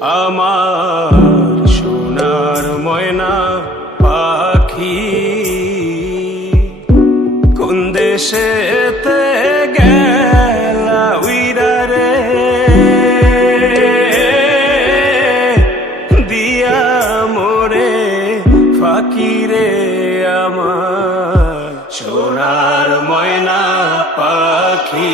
আমার সোনার ময়না পাখি কোন দেশেতে গেলা উইরা রে দিয়া মোরে ফাঁকি রে আমার সোনার ময়না পাখি।